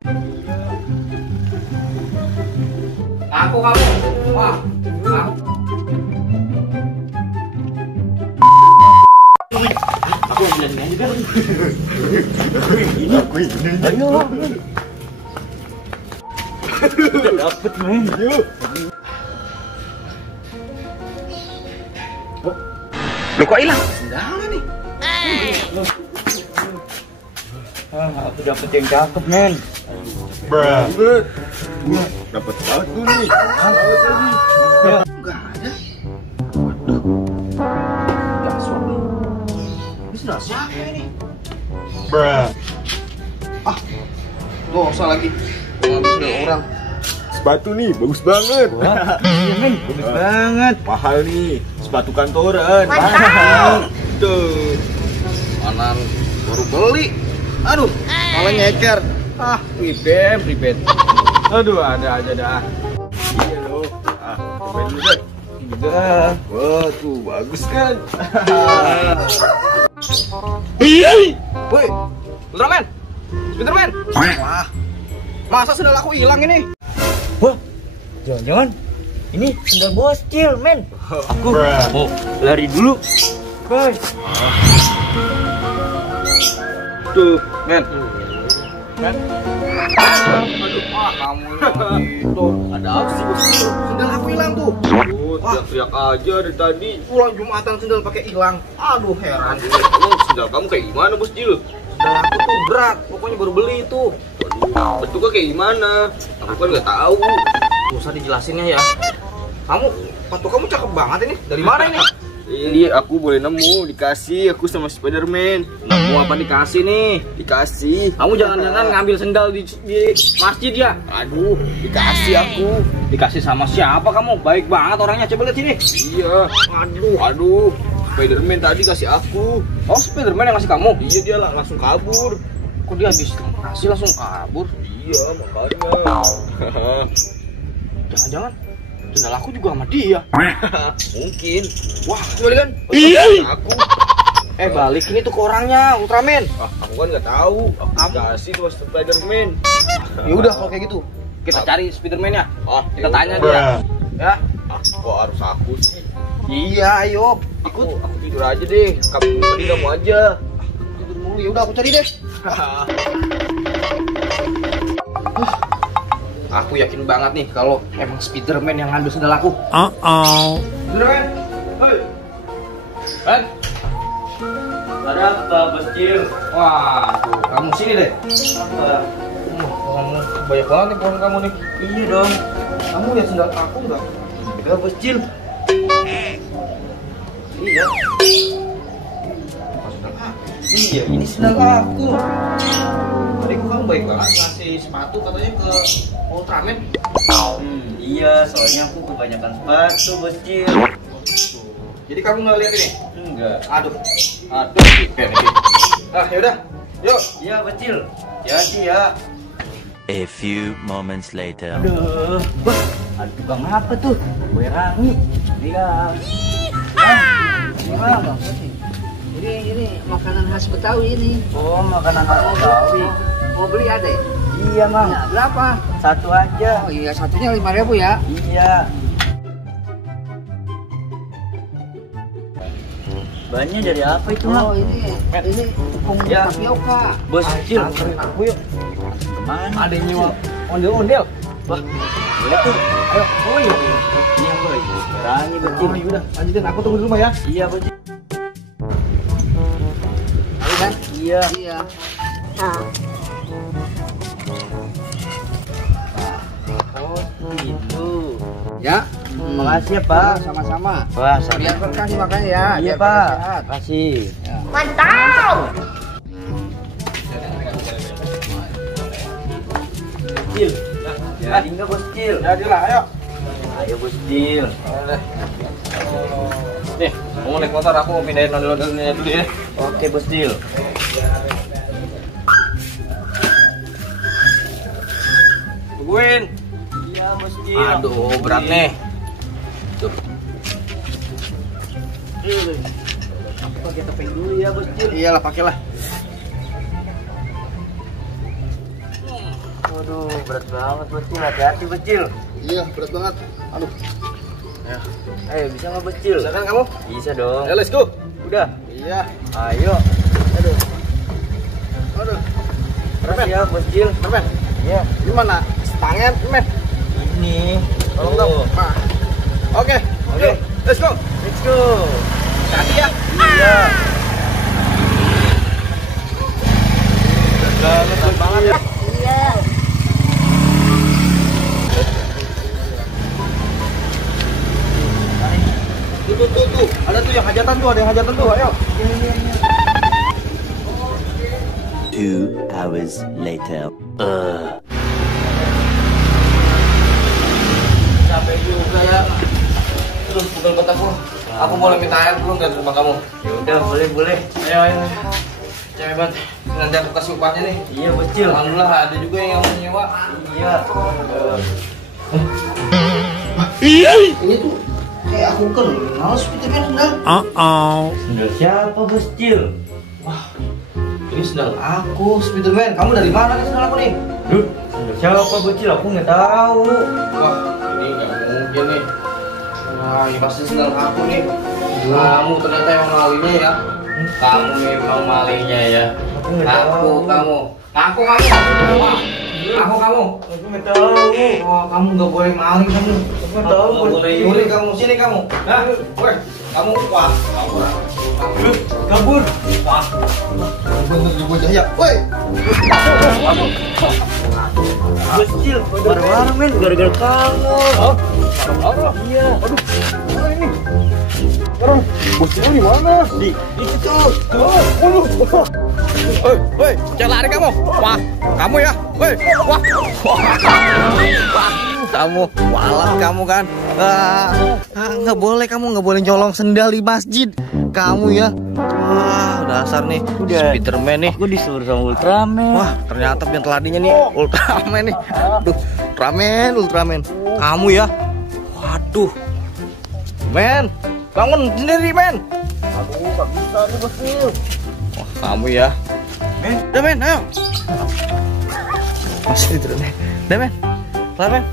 Aku kamu. Wah. Aku ambil ini aja kan. Ini. Ayo. Udah dapet men. Yuk. Lo kok hilang? Undangan nih. Aku dapet yang cakep men. Bruh. Dapat satu nih. Enggak ada. Waduh. Gaswat nih. Ini sudah siapa ini? Bruh. Gak usah lagi. Ngambil sudah orang. Sepatu nih bagus banget. Wah, iya men, bagus banget. Mahal nih. Sepatu kantoran. Mahal. Tuh. Mana baru beli. Aduh, malah nyeker. Ribet. Aduh, ada aja dah. Iya loh. Cobain dulu deh. Udah. Wah, tuh bagus kan? Woi, Ultraman. Spiderman. Wah. Masa sendal aku hilang ini? Wah, jangan-jangan ini sendal bocil, men. Aku mau lari dulu, guys. Tuh, men. Aduh, kamu ini tuh. Ada apa sih, Bos? Sendal aku hilang tuh. Teriak aja dari tadi. Pulang Jumatan sendal pakai hilang. Aduh, heran. Emang sendal kamu kayak gimana, Bos Jil? Sendal aku tuh berat, pokoknya baru beli itu. Waduh, bentuknya kayak gimana? Aku kan nggak tahu. Gak usah dijelasinnya ya. Sepatu kamu cakep banget ini. Dari mana ini? Ini aku boleh nemu, dikasih aku sama Spiderman. Nemu apa dikasih nih? Dikasih. Kamu jangan-jangan ngambil sendal di masjid ya? Aduh, dikasih aku. Dikasih sama siapa kamu? Baik banget orangnya. Coba lihat sini. Iya. Aduh. Spiderman tadi kasih aku. Oh, Spiderman yang ngasih kamu? Iya, dia langsung kabur. Kok dia habis kasih langsung kabur? Iya, makanya. Jangan-jangan sendal aku juga sama dia. Mungkin. Wah, balikan. Aku. Balik ini tuh ke orangnya, Ultraman. Aku kan nggak tahu. Aku kasih tuh Spiderman. Ya udah kalau kayak gitu, kita cari Spiderman-nya. Kita tanya dia. Ya. Kok harus aku sih? Iya, ayo. Ikut. Aku tidur aja deh. Kamu aja. Tidur mulu. Ya udah aku cari deh. Aku yakin banget nih kalau emang Spiderman yang ngambil sendal aku. Spiderman, hei, kan? Ada apa, bocil? Wah, tuh, kamu sini deh. Kamu banyak banget nih pohon kamu nih. Iya dong. Kamu lihat sendal aku nggak? Enggak, bocil. Iya. Sendal aku. Iya, ini sendal aku. Tadi kamu baik banget ngasih sepatu katanya ke Ultraman. Iya, soalnya aku kebanyakan sepatu, bocil. Jadi kamu nggak lihat ini? Enggak. Aduh, kayak ini. Yaudah, yuk. Iya, bocil. Jadi ya. A few moments later. Aduh, bos, ada tukang apa tuh? Kue rangi. Iya. Gimana? Ini makanan khas Betawi ini. Oh, makanan khas Betawi. Mau beli ada ya? Iya, Mang. Ya, berapa? Satu aja. Oh iya, satunya 5.000 ya. Iya. Bannya dari apa itu, Oh, Mang? ini tepung Ya. tapioka. Bos, Cil. Anterin aku yuk. Kemana? Ada yang nyewa ondel-ondel. Wah, boleh tuh. Ayo, oh iya. Iya, boy. Rangi, bocil. Oh, yaudah, lanjutin. Aku tunggu di rumah ya. Iya, bocil. Ayo kan? Iya. Iya. Oh, gitu. Ya. Makasih ya, Pak. Sama-sama. Wah, Biar berkah sih makanya ya. Iya, biar Pak. sehat. Kasih. Cil. Jadi enggak, Bos Cil? Jadilah, ayo. Ayo, Bos Cil. Nih, mau naik motor aku mau pindahin ondel-ondelnya dulu ya. Oke, Bos Cil. Tungguin. Iya, Bos Cil. Aduh, berat nih. Tuh. Aku pakai topeng dulu ya, Bos Cil. Iyalah, pakailah. Waduh, berat banget Bocil. Hati-hati Bocil. Iya, berat banget. Aduh. Ya. Ayo, bisa nggak Bocil? Bisa kan kamu? Bisa dong. Ayo, let's go. Udah. Iya. Ayo. Aduh. Aduh. Terus ya Bocil. Men. Iya. Gimana? Tangan, men. Ini. Tolong dong. Nah. Oke. Oke. Let's go. Let's go. Hati ya. Iya. Berat banget ya. Iya. Tuh. Ada tuh yang hajatan tuh, Ayo. 2 hours later. Capek juga ya. Terus pukul buat aku. Aku boleh minta air dulu nggak di rumah kamu? Ya udah, boleh. Ayo. Cewek banget. Nanti aku kasih upahnya nih. Iya Bocil. Alhamdulillah ada juga yang mau nyewa. Iya. Ini tuh kayak aku kenal Spiderman sendal. Sendal siapa Bocil? Ini sendal aku Spiderman. Kamu dari mana nih sendal aku nih? Sendal siapa Bocil? Aku nggak tahu. Wah, ini nggak mungkin nih. Wah, ini pasti sendal aku nih. Kamu ternyata yang malingnya ya. Kamu memang malingnya ya. Aku nggak tahu. Kamu. Aku kamu. Aku nggak tahu. Oh, kamu nggak boleh maling kamu. Aku nggak tahu. Nggak boleh nyuri kamu. Sini kamu. Nah, weh, kamu wah, kamu. Kabur. Wah, bener di bocah ya. Woi. Bocil, bareng-bareng men, gara-gara kamu. Iya. Mana ini? Sekarang bocahnya di mana? Di situ. Woi, jangan lari kamu. Wah, kamu ya. Woi, wah. Kamu walat kamu kan. Nggak boleh kamu nggak boleh nyolong sendal di masjid. Kamu ya. Wah, dasar nih Spiderman nih. Aku disuruh sama Ultraman. Wah, ternyata yang teladinya nih Ultraman nih. Aduh, Ultraman. Kamu ya. Waduh. Men, bangun sendiri, men. Aduh, nggak bisa nih Bocil. Wah, kamu ya. Udah, men, ayo. Masih tidur, men. Udah, men. Kelar, men.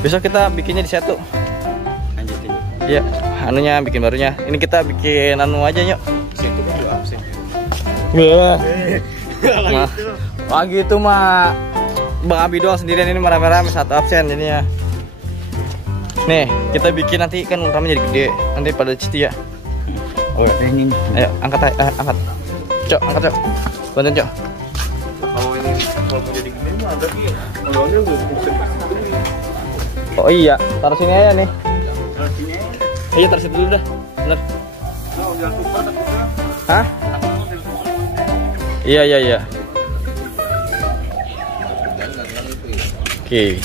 Besok kita bikinnya di satu. Lanjutin. Iya, anunya bikin barunya. Ini kita bikin anu aja, yuk. Itu kan juga absen. Wah gitu mah Bang Abi doang sendirian, ini merame-rame satu absen jadinya. Nih kita bikin nanti kan Ultraman jadi gede, nanti pada citi ya. Oh ya, ini. Ayo angkat angkat. Cok, angkat cok. Bantuin cok. Kalau mau jadi gede mah ada sih. Malonnya gue bisa. Oh iya, taruh sini aja nih. Sini. Iya taruh situ dulu dah. Bener. Nah, udah lupa takutnya. Hah? Iya. Oke.